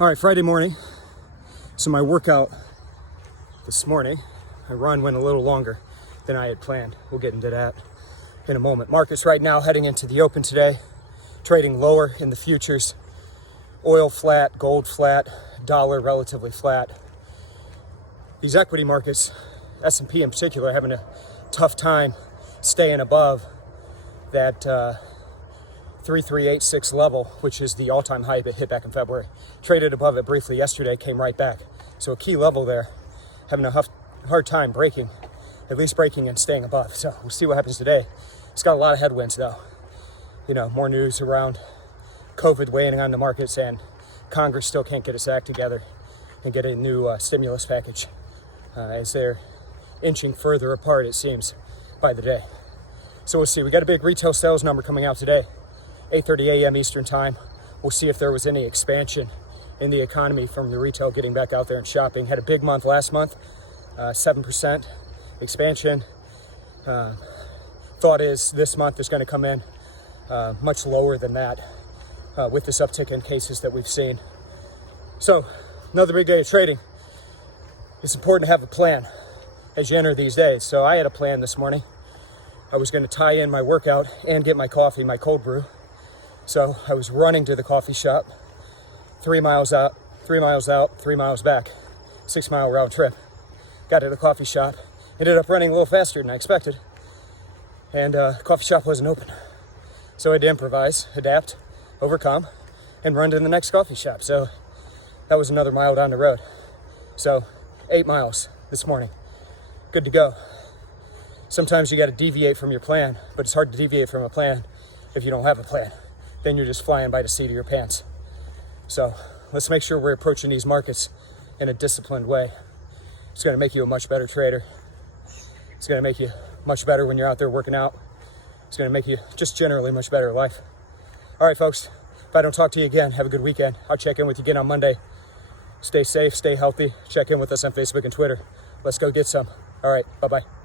All right, Friday morning. So my workout this morning, my run went a little longer than I had planned. We'll get into that in a moment. Markets right now heading into the open today, trading lower in the futures. Oil flat, gold flat, dollar relatively flat. These equity markets, S&P in particular, are having a tough time staying above that 3386 level, which is the all-time high that hit back in February. Traded above it briefly yesterday, came right back. So a key level there, having a hard time breaking, at least breaking and staying above. So we'll see what happens today. It's got a lot of headwinds though. You know, more news around COVID weighing on the markets, and Congress still can't get its act together and get a new stimulus package as they're inching further apart, it seems, by the day. So we'll see. We got a big retail sales number coming out today, 8:30 a.m. Eastern time. We'll see if there was any expansion in the economy from the retail getting back out there and shopping. Had a big month last month, 7% expansion. Thought is this month is going to come in much lower than that with this uptick in cases that we've seen. So another big day of trading. It's important to have a plan as you enter these days. So I had a plan this morning. I was going to tie in my workout and get my coffee, my cold brew. So I was running to the coffee shop, 3 miles out, 3 miles out, 3 miles back, 6 mile round trip. Got to the coffee shop, ended up running a little faster than I expected, and coffee shop wasn't open. So I had to improvise, adapt, overcome, and run to the next coffee shop. So that was another mile down the road. So 8 miles this morning, good to go. Sometimes you got to deviate from your plan, but it's hard to deviate from a plan if you don't have a plan. Then you're just flying by the seat of your pants. So let's make sure we're approaching these markets in a disciplined way. It's going to make you a much better trader. It's going to make you much better when you're out there working out. It's going to make you just generally much better at life. All right, folks, if I don't talk to you again, have a good weekend. I'll check in with you again on Monday. Stay safe, stay healthy. Check in with us on Facebook and Twitter. Let's go get some. All right, bye-bye.